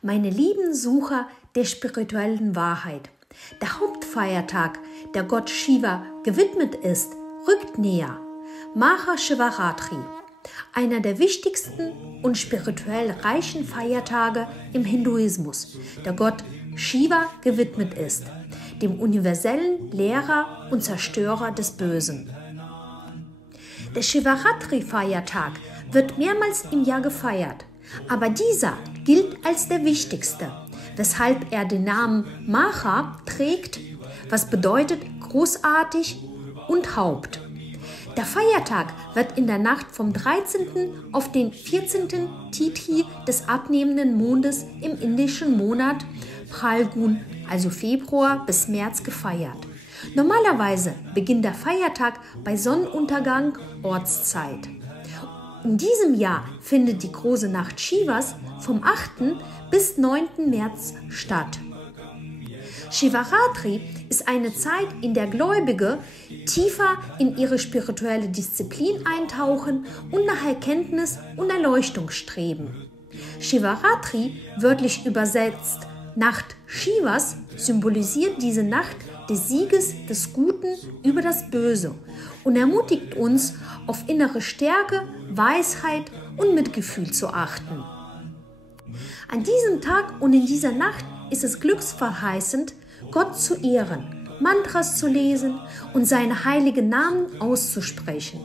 Meine lieben Sucher der spirituellen Wahrheit, der Hauptfeiertag, der Gott Shiva gewidmet ist, rückt näher. Maha Shivaratri, einer der wichtigsten und spirituell reichen Feiertage im Hinduismus, der Gott Shiva gewidmet ist, dem universellen Lehrer und Zerstörer des Bösen. Der Shivaratri-Feiertag wird mehrmals im Jahr gefeiert, aber dieser gilt als der wichtigste, weshalb er den Namen Maha trägt, was bedeutet großartig und Haupt. Der Feiertag wird in der Nacht vom 13. auf den 14. Tithi des abnehmenden Mondes im indischen Monat Phalgun, also Februar bis März, gefeiert. Normalerweise beginnt der Feiertag bei Sonnenuntergang Ortszeit. In diesem Jahr findet die große Nacht Shivas vom 8. bis 9. März statt. Shivaratri ist eine Zeit, in der Gläubige tiefer in ihre spirituelle Disziplin eintauchen und nach Erkenntnis und Erleuchtung streben. Shivaratri, wörtlich übersetzt Nacht Shivas, symbolisiert diese Nacht des Sieges des Guten über das Böse und ermutigt uns, auf innere Stärke, Weisheit und Mitgefühl zu achten. An diesem Tag und in dieser Nacht ist es glücksverheißend, Gott zu ehren, Mantras zu lesen und seine heiligen Namen auszusprechen.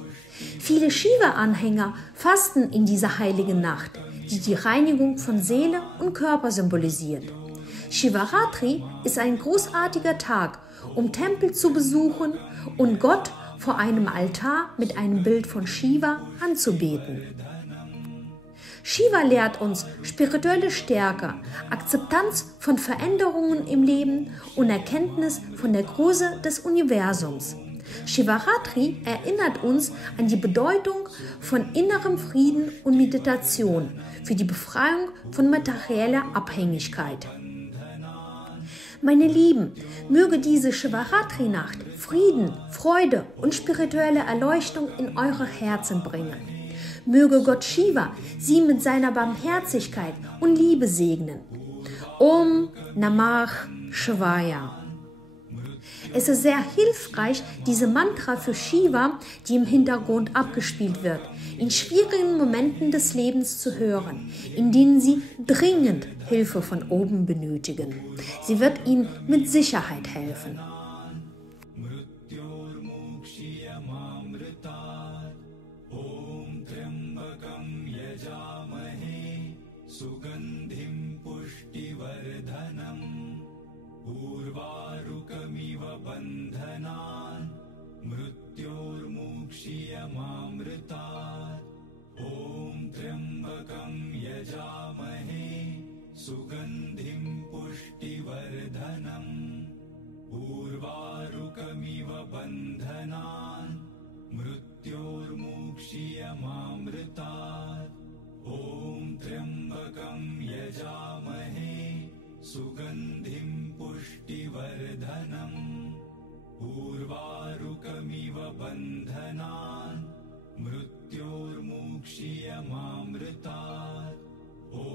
Viele Shiva-Anhänger fasten in dieser heiligen Nacht, die die Reinigung von Seele und Körper symbolisiert. Shivaratri ist ein großartiger Tag, um Tempel zu besuchen und Gott vor einem Altar mit einem Bild von Shiva anzubeten. Shiva lehrt uns spirituelle Stärke, Akzeptanz von Veränderungen im Leben und Erkenntnis von der Größe des Universums. Shivaratri erinnert uns an die Bedeutung von innerem Frieden und Meditation für die Befreiung von materieller Abhängigkeit. Meine Lieben, möge diese Shivaratri-Nacht Frieden, Freude und spirituelle Erleuchtung in eure Herzen bringen. Möge Gott Shiva sie mit seiner Barmherzigkeit und Liebe segnen. Om Namah Shivaya. Es ist sehr hilfreich, diese Mantra für Shiva, die im Hintergrund abgespielt wird, in schwierigen Momenten des Lebens zu hören, in denen Sie dringend Hilfe von oben benötigen. Sie wird Ihnen mit Sicherheit helfen. उर्वारुकमिव बन्धनान् मृत्योर्मुक्षीयमामृतात् ॐ त्र्यम्बकं यजामहे सुगन्धिं पुष्टिवर्धनम् उर्वारुकमिव बन्धनान् मृत्योर्मुक्षीयमामृतात् ॐ त्र्यम्बकं यजामहे सुगन्धिं पुष्टिवर्धनम् उर्वारुकमिव बन्धनान् मृत्योर्मुक्षीयमामृतात् ॐ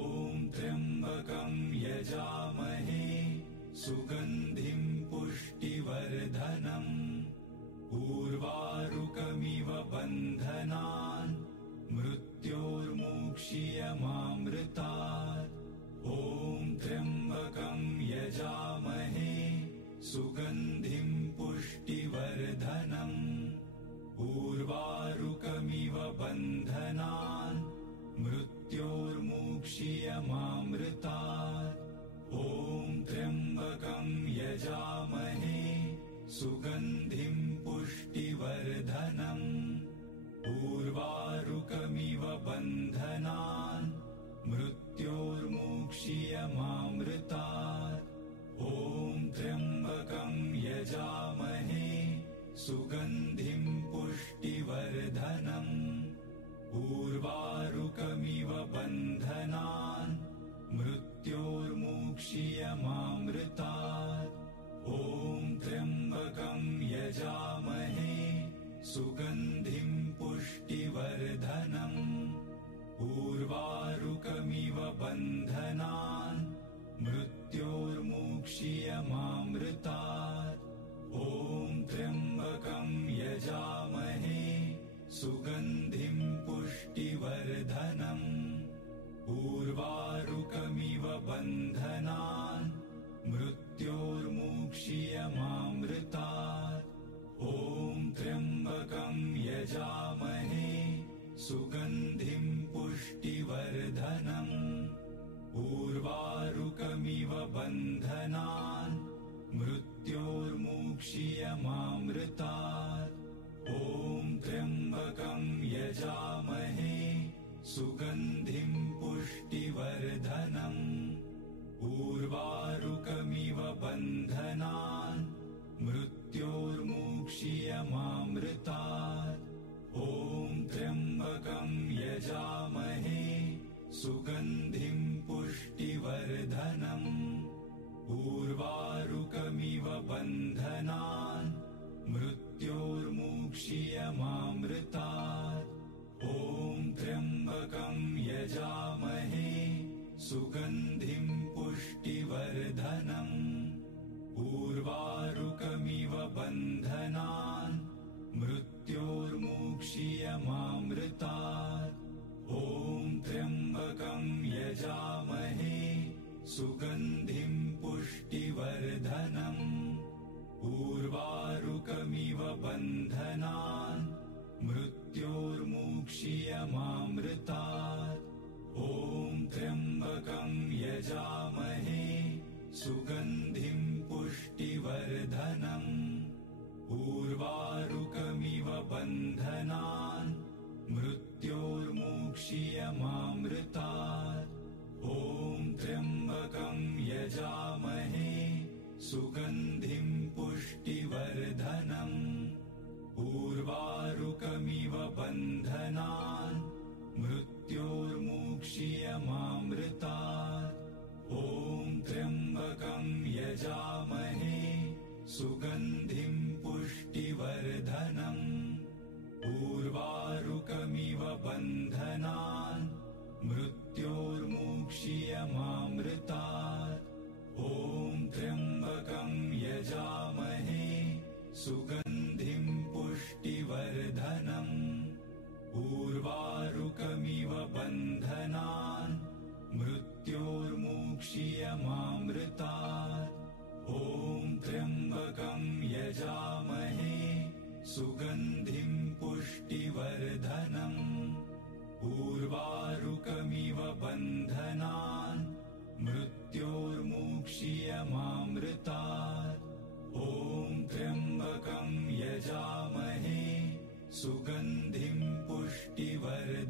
त्र्यम्बकं यजामहे सुगन्धिं पुष्टिवर्धनम् उर्वारुकमिव बन्धनान् मृत्योर्मुक्षीयमामृतात् ॐ त्र्यम्बकं यजामहे सुगन्धिं पुष्टिवर्धनम् उर्वारुकमिव बन्धनान् मृत्योर्मुक्षीयमामृतात् ॐ त्र्यम्बकं यजामहे सुगन्धिं पुष्टिवर्धनम् उर्वारुकमिव बन्धनान् मृत्योर्मुक्षीयमामृतात् ॐ त्र्यम्बकं यजामहे सुगन्धिं पुष्टिवर्धनम् उर्वारुकमिव बन्धनान् मृत्योर्मुक्षीयमामृतात् ॐ त्र्यम्बकं यजामहे सुगन्धिं पुष्टिवर्धनम् उर्वारुकमिव बन्धनान् मृत्योर्मुक्षीयमामृतात् ॐ त्र्यम्बकं यजामहे सुगन्धिं पुष्टिवर्धनम् उर्वारुकमिव बन्धनान् मृत्योर्मुक्षीयमामृतात् ॐ त्र्यम्बकं यजामहे सुगन्धिं पुष्टिवर्धनम् उर्वारुकमिव बन्धनान् मृत्योर्मुक्षीयमामृतात् ॐ त्र्यम्बकं यजामहे सुगन्धिं पुष्टिवर्धनम् उर्वारुकमिव बन्धनान् मृत्योर्मुक्षीयमामृतात् ॐ त्र्यम्बकं यजामहे सुगन्धिं पुष्टिवर्धनम् उर्वारुकमिव बन्धनान् मृत्योर्मुक्षीयमामृतात् ॐ त्र्यम्बकं यजामहे सुगन्धिं पुष्टिवर्धनम् उर्वारुकमिव बन्धनान् मृत्योर्मुक्षीयमामृतात् ॐ त्र्यम्बकं यजामहे सुगन्धिं पुष्टिवर्धनम् उर्वारुकमिव बन्धनान् मृत्योर्मुक्षीयमामृतात् ॐ त्र्यम्बकं यजामहे सुगन्धिं पुष्टिवर्धनम् उर्वारुकमिव बन्धनान् मृत्योर्मुक्षीयमामृतात् ॐ त्र्यम्बकं यजामहे सुगन्धिं पुष्टिवर्धनम् उर्वारुकमिव बन्धनान् मृत्योर्मुक्षीयमामृतात् ॐ त्र्यम्बकं यजामहे सुगन्धिं पुष्टिवर्धनम् उर्वारुकमिव बन्धनान् मृत्योर्मुक्षीयमामृतात् ॐ त्र्यम्बकं यजामहे सुगन्धिं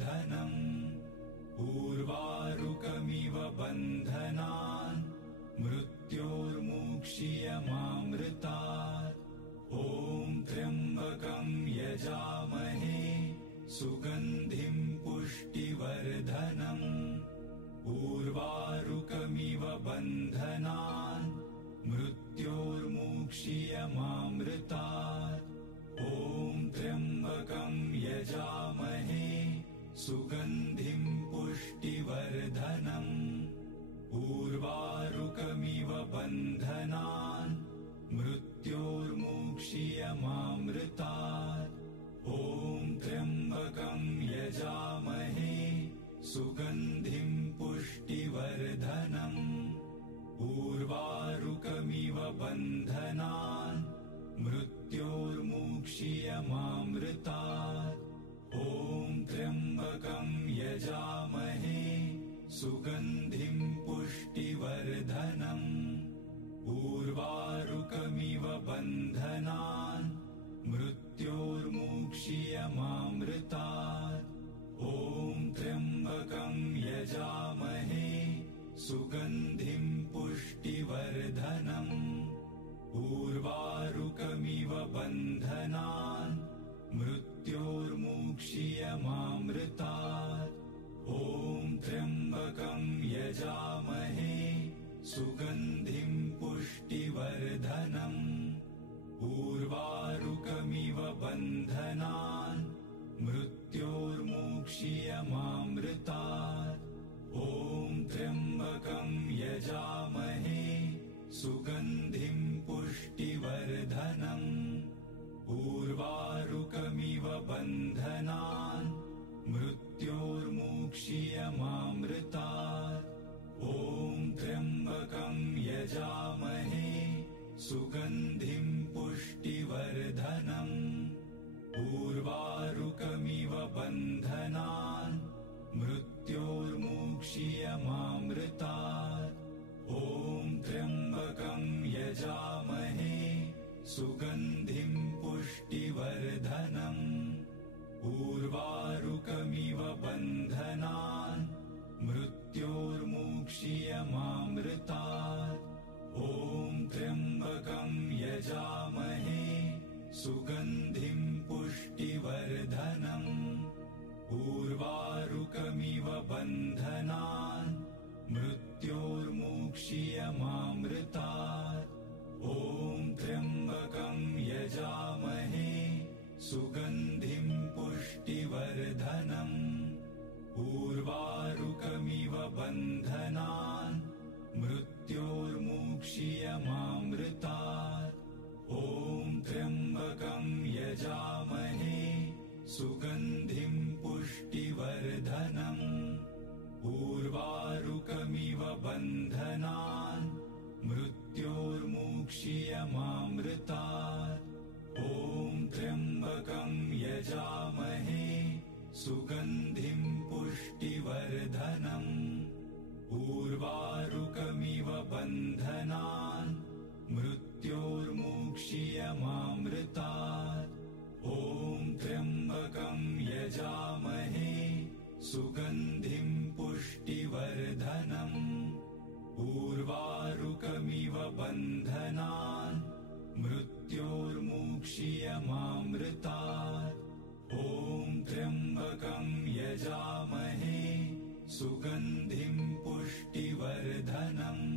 पुष्टिवर्धनम् उर्वारुकमिव बन्धनान् मृत्योर्मुक्षीयमामृतात् ॐ त्र्यम्बकं यजामहे सुगन्धिं पुष्टिवर्धनम् उर्वारुकमिव बन्धनान् मृत्योर्मुक्षीयमामृतात् ॐ त्र्यम्बकं यजामहे सुगन्धिं पुष्टिवर्धनम् उर्वारुकमिव बन्धनान् मृत्योर्मुक्षीयमामृतात् ॐ त्र्यम्बकं यजामहे सुगन्धिं पुष्टिवर्धनम् उर्वारुकमिव बन्धनान् मृत्योर्मुक्षीयमामृतात् ॐ त्र्यम्बकं यजामहे सुगन्धिं पुष्टिवर्धनम् उर्वारुकमिव बन्धनान् मृत्योर्मुक्षीयमामृतात् ॐ त्र्यम्बकं यजामहे सुगन्धिं पुष्टिवर्धनम् उर्वारुकमिव बन्धनान् मृत्योर्मुक्षीयमामृतात् ॐ त्र्यम्बकं यजामहे सुगन्धिं पुष्टिवर्धनम् उर्वारुकमिव बन्धनान् मृत्योर्मुक्षीयमामृतात् ॐ त्र्यम्बकं यजामहे सुगन्धिं पुष्टिवर्धनम् उर्वारुकमिव बन्धनान् मृत्योर्मुक्षीयमामृतात् ॐ त्र्यम्बकं यजामहे सुगन्धिं पुष्टिवर्धनम् उर्वारुकमिव बन्धनान् मृत्योर्मुक्षीयमामृतात् ॐ त्र्यम्बकं यजामहे सुगन्धिं यजामहेऽमृतात् ॐ त्र्यम्बकं यजामहे सुगन्धिं पुष्टिवर्धनम् उर्वारुकमिव बन्धनान् मृत्योर्मुक्षीयमामृतात् ॐ त्र्यम्बकं यजामहे सुगन्धिं पुष्टिवर्धनम् उर्वारुकमिव बन्धनान् मृत्योर्मुक्षीयमामृतात् ॐ त्र्यम्बकं यजामहे सुगन्धिं पुष्टिवर्धनम् उर्वारुकमिव बन्धनान् मृत्योर्मुक्षीयमामृतात् ॐ त्र्यम्बकं यजामहे सुगन्धिं पुष्टिवर्धनम् उर्वारुकमिव बन्धनान् मृत्योर्मुक्षीयमामृतात् ॐ त्र्यम्बकं यजामहे सुगन्धिं पुष्टिवर्धनम् उर्वारुकमिव बन्धनान् मृत्योर्मुक्षीयमामृतात् ॐ त्र्यम्बकं यजामहे सुगन्धिं पुष्टिवर्धनम्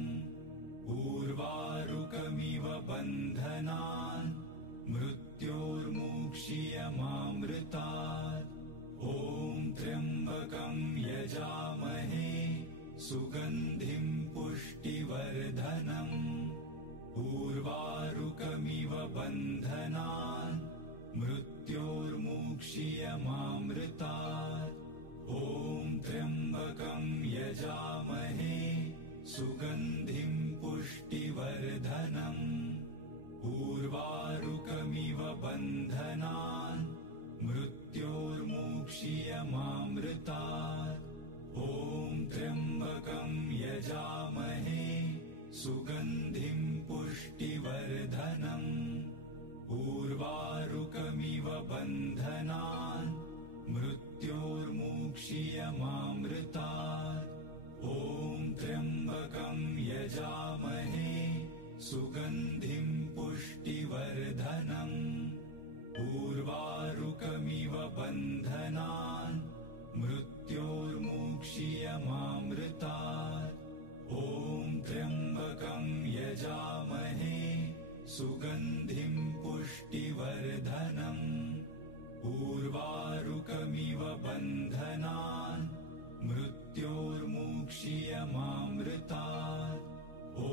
उर्वारुकमिव बन्धनान् मृत्योर्मुक्षीयमामृतात् ॐ त्र्यम्बकं यजामहे सुगन्धिं पुष्टिवर्धनम् उर्वारुकमिव बन्धनान् मृत्योर्मुक्षीयमामृतात् ॐ त्र्यम्बकं यजामहे सुगन्धिं पुष्टिवर्धनम् उर्वारुकमिव बन्धनान् मृत्योर्मुक्षीयमामृतात् ॐ त्र्यम्बकं यजामहे सुगन्धिं पुष्टिवर्धनम् उर्वारुकमिव बन्धनान् मृत्योर्मुक्षीयमामृतात् ॐ त्र्यम्बकं यजामहे सुगन्धिं पुष्टिवर्धनम् उर्वारुकमिव बन्धनान् मृत्योर्मुक्षीयमामृतात् ॐ त्र्यम्बकं यजामहे सुगन्धिं पुष्टिवर्धनम् उर्वारुकमिव बन्धनान् मृत्योर्मुक्षीयमामृतात् ॐ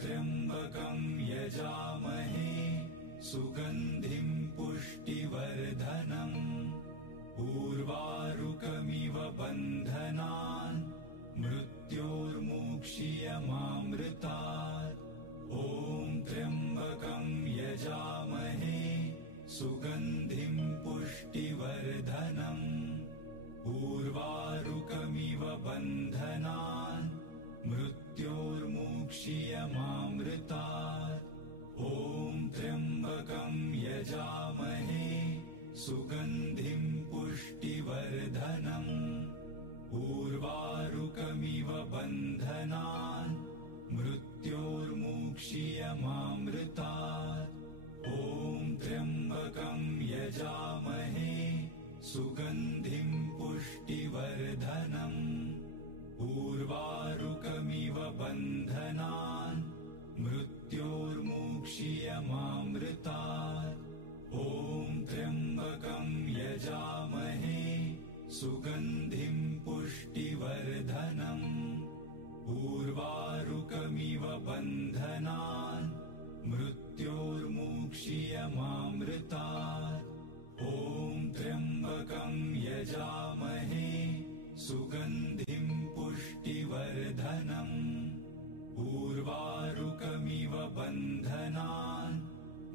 त्र्यम्बकं यजामहे सुगन्धिं पुष्टिवर्धनम् उर्वारुकमिव बन्धनान् मृत्योर्मुक्षीयमामृतात् ॐ त्र्यम्बकं यजामहे सुगन्धिं पुष्टिवर्धनम् उर्वारुकमिव बन्धनान् मृत्योर्मुक्षीयमामृतात् ॐ त्र्यम्बकं यजामहे सुगन्धिं पुष्टिवर्धनम् उर्वारुकमिव बन्धनान् मृत्योर्मुक्षीयमामृतात् ॐ त्र्यम्बकं यजामहे सुगन्धिं पुष्टिवर्धनम् उर्वारुकमिव बन्धनान् मृत्योर्मुक्षीयमामृतात् ॐ त्र्यम्बकं यजामहे सुगन्धिं पुष्टिवर्धनम् उर्वारुकमिव बन्धनान् मृत्योर्मुक्षीयमामृतात् ॐ त्र्यम्बकं यजामहे सुगन्धिं पुष्टिवर्धनम् उर्वारुकमिव बन्धनान्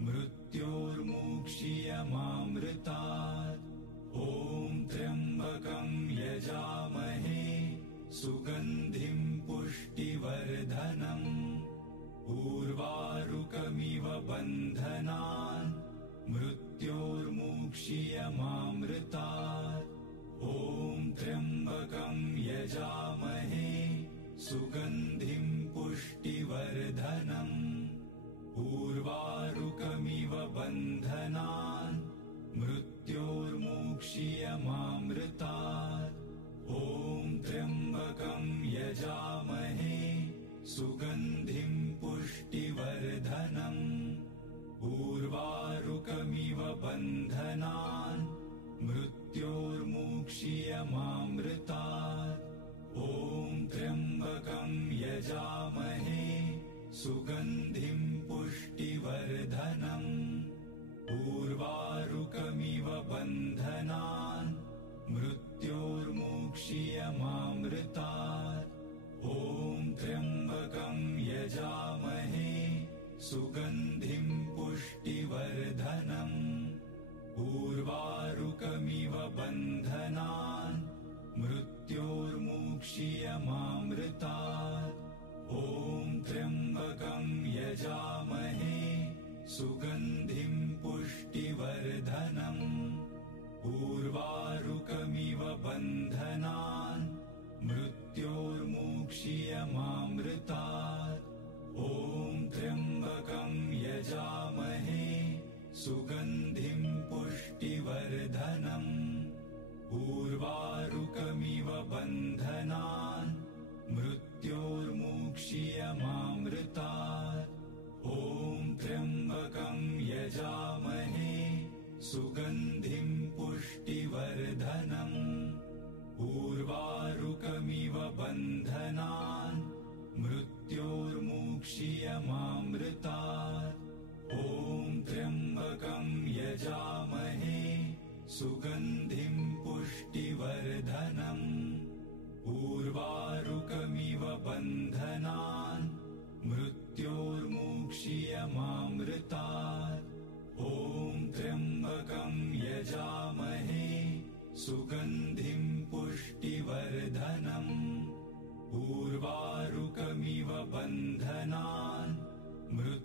मृत्योर्मुक्षीयमामृतात् ॐ त्र्यम्बकं यजामहे सुगन्धिं पुष्टिवर्धनम् उर्वारुकमिव बन्धनान् मृत्योर्मुक्षीयमामृतात् ॐ त्र्यम्बकं यजामहे सुगन्धिं पुष्टिवर्धनम् सुगन्धिं पुष्टिवर्धनम् उर्वारुकमिव बन्धनान् मृत्योर्मुक्षीयमामृतात् ॐ त्र्यम्बकं यजामहे सुगन्धिं पुष्टिवर्धनम् उर्वारुकमिव बन्धनान् मृत्योर्मुक्षीयमामृतात् ॐ त्र्यम्बकं यजामहे सुगन्धिं पुष्टिवर्धनम् उर्वारुकमिव बन्धनान् मृत्योर्मुक्षीयमामृतात् ॐ त्र्यम्बकं यजामहे सुगन्धिं पुष्टिवर्धनम् उर्वारुकमिव बन्धनान् मृत्योर्मुक्षीयमामृतात् ॐ त्र्यम्बकं यजामहे सुगन्धिं पुष्टिवर्धनम् उर्वारुकमिव बन्धनान् मृत्योर्मुक्षीयमामृतात् ॐ त्र्यम्बकं यजामहे सुगन्धिं पुष्टिवर्धनम् उर्वारुकमिव बन्धनान् मृत्योर्मुक्षीयमामृतात् ॐ त्र्यम्बकं यजामहे सुगन्धिं पुष्टिवर्धनम् उर्वारुकमिव बन्धनान् मृत्योर्मुक्षीयमामृतात् ॐ त्र्यम्बकं यजामहे सुगन्धिं पुष्टिवर्धनम् उर्वारुकमिव बन्धनान्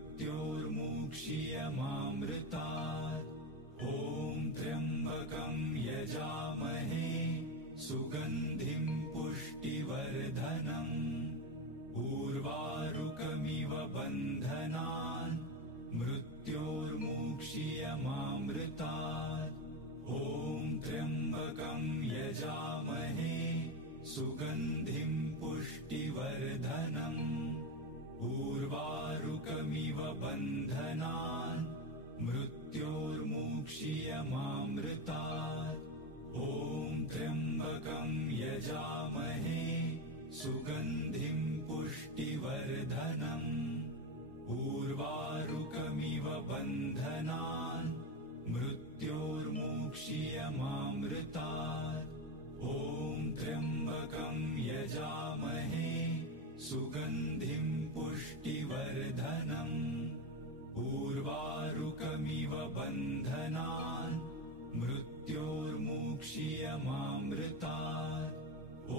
मृत्योर्मुक्षीयमामृतात् ॐ त्र्यम्बकं यजामहे सुगन्धिं पुष्टिवर्धनम् उर्वारुकमिव बन्धनान् मृत्योर्मुक्षीयमामृतात् ॐ त्र्यम्बकं यजामहे सुगन्धिं पुष्टिवर्धनम् उर्वारुकमिव बन्धनान् मृत्योर्मुक्षीयमामृतात् ॐ त्र्यम्बकं यजामहे सुगन्धिं पुष्टिवर्धनम् उर्वारुकमिव बन्धनान् मृत्योर्मुक्षीयमामृतात् ॐ त्र्यम्बकं यजामहे सुगन्धिं पुष्टिवर्धनम् उर्वारुकमिव बन्धनान् मृत्योर्मुक्षीयमामृतात् ॐ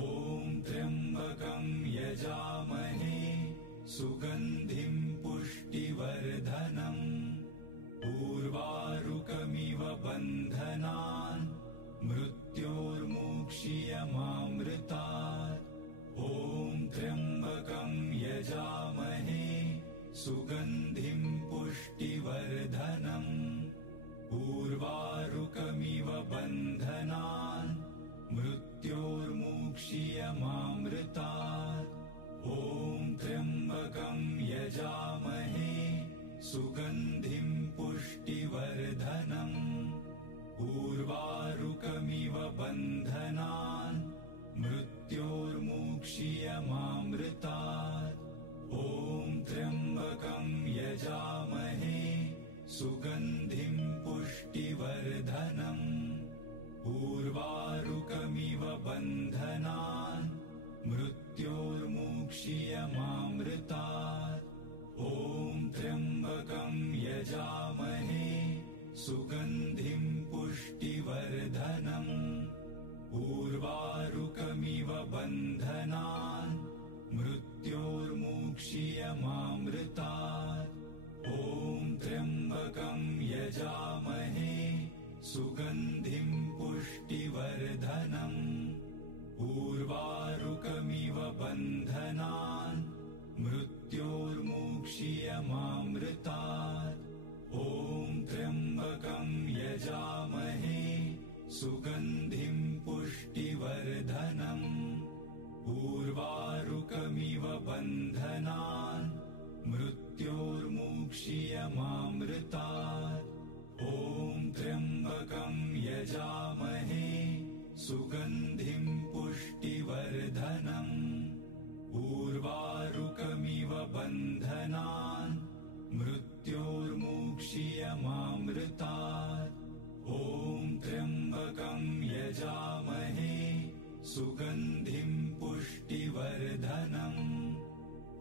त्र्यम्बकं यजामहे सुगन्धिं पुष्टिवर्धनम् उर्वारुकमिव बन्धनान् मृत्योर्मुक्षीयमामृतात् ॐ त्र्यम्बकं यजामहे सुगन्धिं पुष्टिवर्धनम् उर्वारुकमिव बन्धनान् मृत्योर्मुक्षीयमामृतात् ॐ त्र्यम्बकं यजामहे सुगन्धिं पुष्टिवर्धनम् उर्वारुकमिव बन्धनान् मृत्योर्मुक्षीयमामृतात् ॐ त्र्यम्बकं यजामहे सुगन्धिं पुष्टिवर्धनम् उर्वारुकमिव बन्धनान् मृत्योर्मुक्षीयमामृतात् ॐ त्र्यम्बकं यजामहे सुगन्धिं पुष्टिवर्धनम् उर्वारुकमिव बन्धनान् मृत्योर्मुक्षीयमामृतात् ॐ त्र्यम्बकं यजामहे सुगन्धिं पुष्टिवर्धनम् उर्वारुकमिव बन्धनान् मृत्योर्मुक्षीयमामृतात् ॐ त्र्यम्बकं यजामहे सुगन्धिं पुष्टिवर्धनम् उर्वारुकमिव बन्धनान्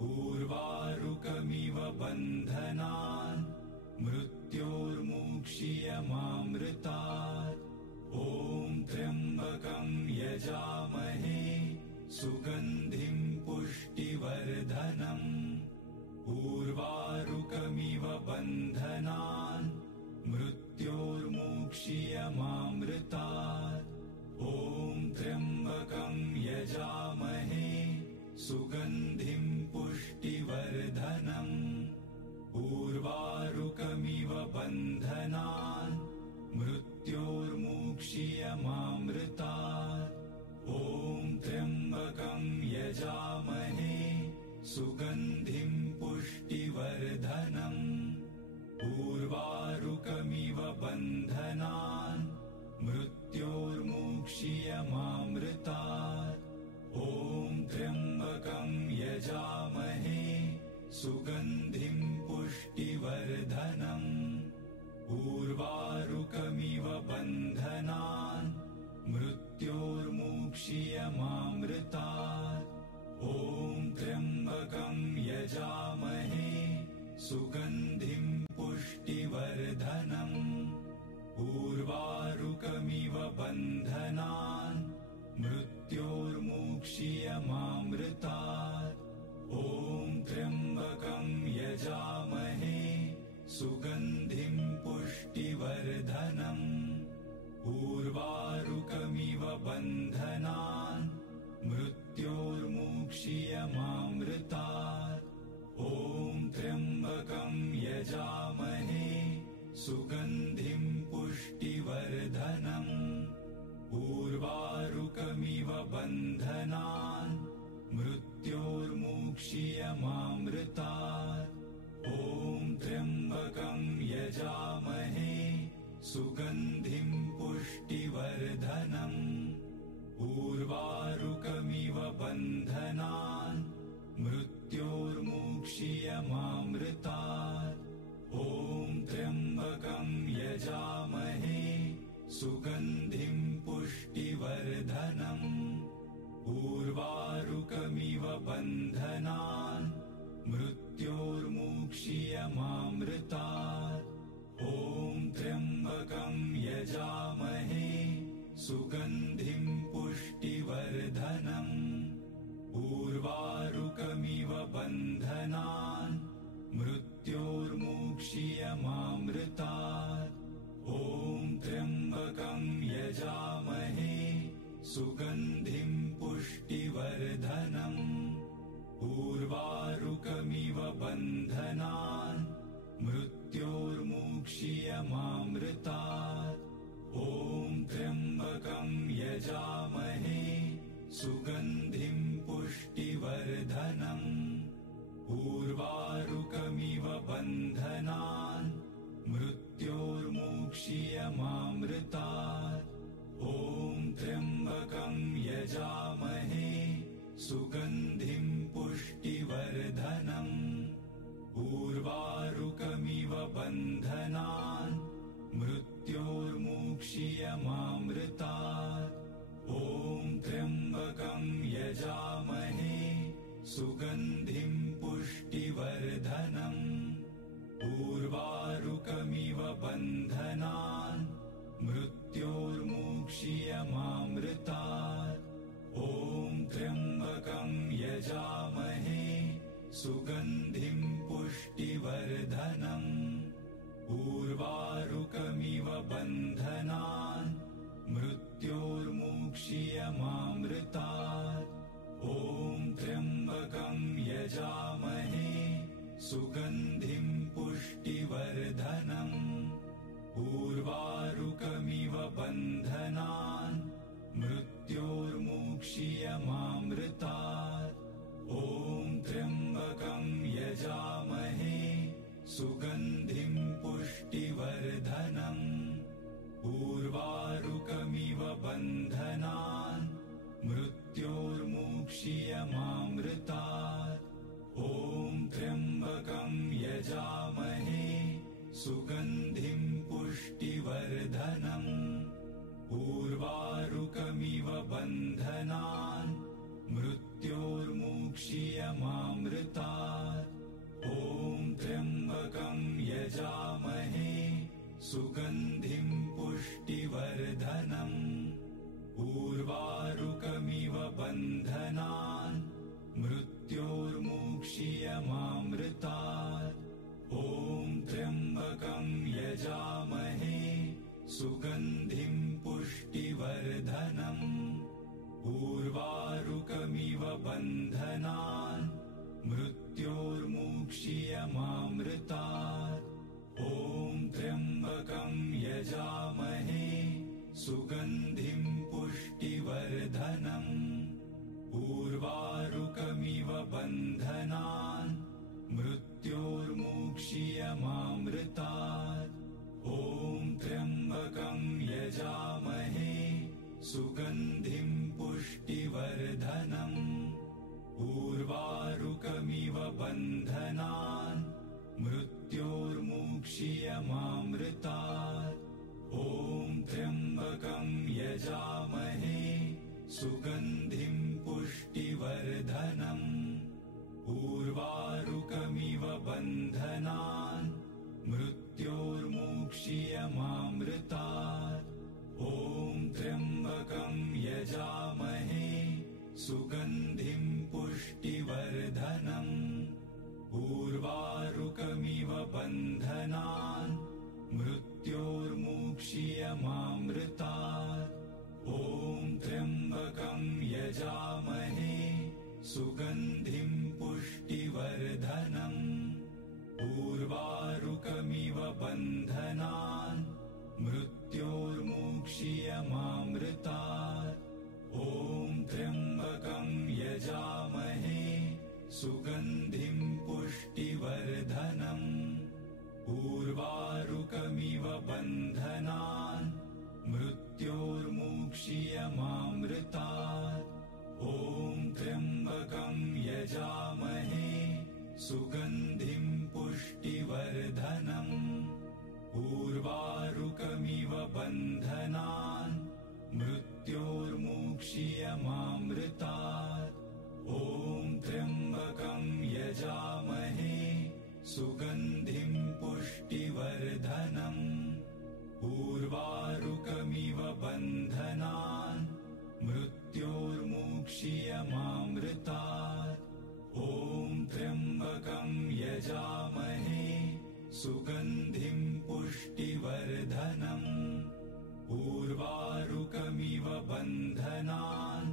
उर्वारुकमिव बन्धनान् मृत्योर्मुक्षीयमामृतात् ॐ त्र्यम्बकं यजामहे सुगन्धिं पुष्टिवर्धनम् उर्वारुकमिव बन्धनान् मृत्योर्मुक्षीयमामृतात् ॐ त्र्यम्बकं यजामहे सुगन्धिं पुष्टिवर्धनम् उर्वारुकमिव बन्धनान् मृत्योर्मुक्षीयमामृतात् ॐ त्र्यम्बकं यजामहे सुगन्धिं पुष्टिवर्धनम् उर्वारुकमिव बन्धनान् मृत्योर्मुक्षीयमामृतात् ॐ त्र्यम्बकं यजामहे सुगन्धिं पुष्टिवर्धनम् उर्वारुकमिव बन्धनान् मृत्योर्मुक्षीयमामृतात् ॐ त्र्यम्बकं यजामहे सुगन्धिं पुष्टिवर्धनम् उर्वारुकमिव बन्धनान् मृत्योर्मुक्षीयमामृतात् ॐ त्र्यम्बकं यजामहे सुगन्धिं पुष्टिवर्धनम् उर्वारुकमिव बन्धनान् मृत्योर्मुक्षीयमामृतात् ॐ त्र्यम्बकं यजामहे सुगन्धिं पुष्टिवर्धनम् उर्वारुकमिव बन्धनान् मृत्योर्मुक्षीयमामृतात् ॐ त्र्यम्बकं यजामहे सुगन्धिं पुष्टिवर्धनम् उर्वारुकमिव बन्धनान् मृत्योर्मुक्षीयमामृतात् ॐ त्र्यम्बकं यजामहे सुगन्धिं पुष्टिवर्धनम् उर्वारुकमिव बन्धनान् मृत्योर्मुक्षीयमामृतात् ॐ त्र्यम्बकं यजामहे सुगन्धिं पुष्टिवर्धनम् उर्वारुकमिव बन्धनान् मृत्योर्मुक्षीयमामृतात् ॐ त्र्यम्बकं यजामहे सुगन्धिं पुष्टिवर्धनम् उर्वारुकमिव बन्धनान् मृत्योर्मुक्षीयमामृतात् ॐ त्र्यम्बकं यजामहे सुगन्धिं पुष्टिवर्धनम् उर्वारुकमिव बन्धनान् मृत्योर्मुक्षीयमामृतात् ॐ त्र्यम्बकं यजामहे सुगन्धिं पुष्टिवर्धनम् उर्वारुकमिव बन्धनान् मृत्योर्मुक्षीयमामृतात् ॐ त्र्यम्बकं यजामहे सुगन्धिं पुष्टिवर्धनम् उर्वारुकमिव बन्धनान् मृत्योर्मुक्षीयमामृतात् ॐ त्र्यम्बकं यजामहे सुगन्धिं पुष्टिवर्धनम् उर्वारुकमिव बन्धनान् मृत्योर्मुक्षीयमामृतात् ॐ त्र्यम्बकं यजामहे सुगन्धिं पुष्टिवर्धनम् उर्वारुकमिव बन्धनान् मृत्योर्मुक्षीयमामृतात् ॐ त्र्यम्बकं यजामहे सुगन्धिं पुष्टिवर्धनम् उर्वारुकमिव बन्धनान् मृत्योर्मुक्षीयमामृतात् ॐ त्र्यम्बकं यजामहे सुगन्धिं पुष्टिवर्धनम् उर्वारुकमिव बन्धनान् मृत्योर्मुक्षीयमामृतात् सुगन्धिं पुष्टिवर्धनम् उर्वारुकमिव बन्धनान् मृत्योर्मुक्षीयमामृतात् ॐ त्र्यम्बकं यजामहे सुगन्धिं पुष्टिवर्धनम् उर्वारुकमिव बन्धनान् मृत्योर्मुक्षीयमामृतात् ॐ त्र्यम्बकं यजामहे सुगन्धिं पुष्टिवर्धनम् उर्वारुकमिव बन्धनान् मृत्योर्मुक्षीयमामृतात् ॐ त्र्यम्बकं यजामहे सुगन्धिं पुष्टिवर्धनम् उर्वारुकमिव बन्धनान् मृत्योर्मुक्षीयमामृतात् ॐ त्र्यम्बकं यजामहे सुगन्धिं पुष्टिवर्धनम् उर्वारुकमिव बन्धनान् मृत्योर्मुक्षीयमामृतात् ॐ त्र्यम्बकं यजामहे सुगन्धिं पुष्टिवर्धनम् उर्वारुकमिव बन्धनान् मृत्योर्मुक्षीयमामृतात् ॐ त्र्यम्बकं यजामहे सुगन्धिं पुष्टिवर्धनम् उर्वारुकमिव बन्धनान् मृत्योर्मुक्षीयमामृतात् ॐ त्र्यम्बकं यजामहे सुगन्धिं पुष्टिवर्धनम् उर्वारुकमिव बन्धनान् मृत्योर्मुक्षीयमामृतात् ॐ त्र्यम्बकं यजामहे सुगन्धिं पुष्टिवर्धनम् उर्वारुकमिव बन्धनान् मृत्योर्मुक्षीयमामृतात् ॐ त्र्यम्बकं यजामहे सुगन्धिं पुष्टिवर्धनम् उर्वारुकमिव बन्धनान् मृत्योर्मुक्षीयमामृतात् ॐ त्र्यम्बकं यजामहे सुगन्धिं पुष्टिवर्धनम् उर्वारुकमिव बन्धनान्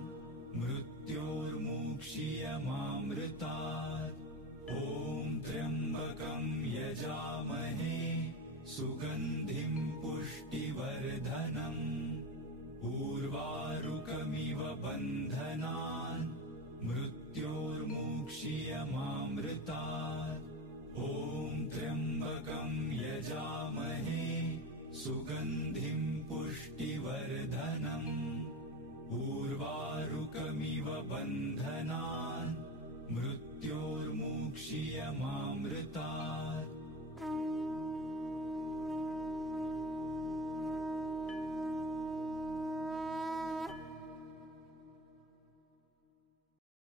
मृत्योर्मुक्षीयमामृतात् ॐ त्र्यम्बकं यजामहे सुगन्धिं पुष्टिवर्धनम् उर्वारुकमिव बन्धनान् मृत्योर्मुक्षीयमामृतात् ॐ त्र्यम्बकं यजामहे सुगन्धिं पुष्टिवर्धनम् उर्वारुकमिव बन्धनान् मृत्योर्मुक्षीयमामृतात्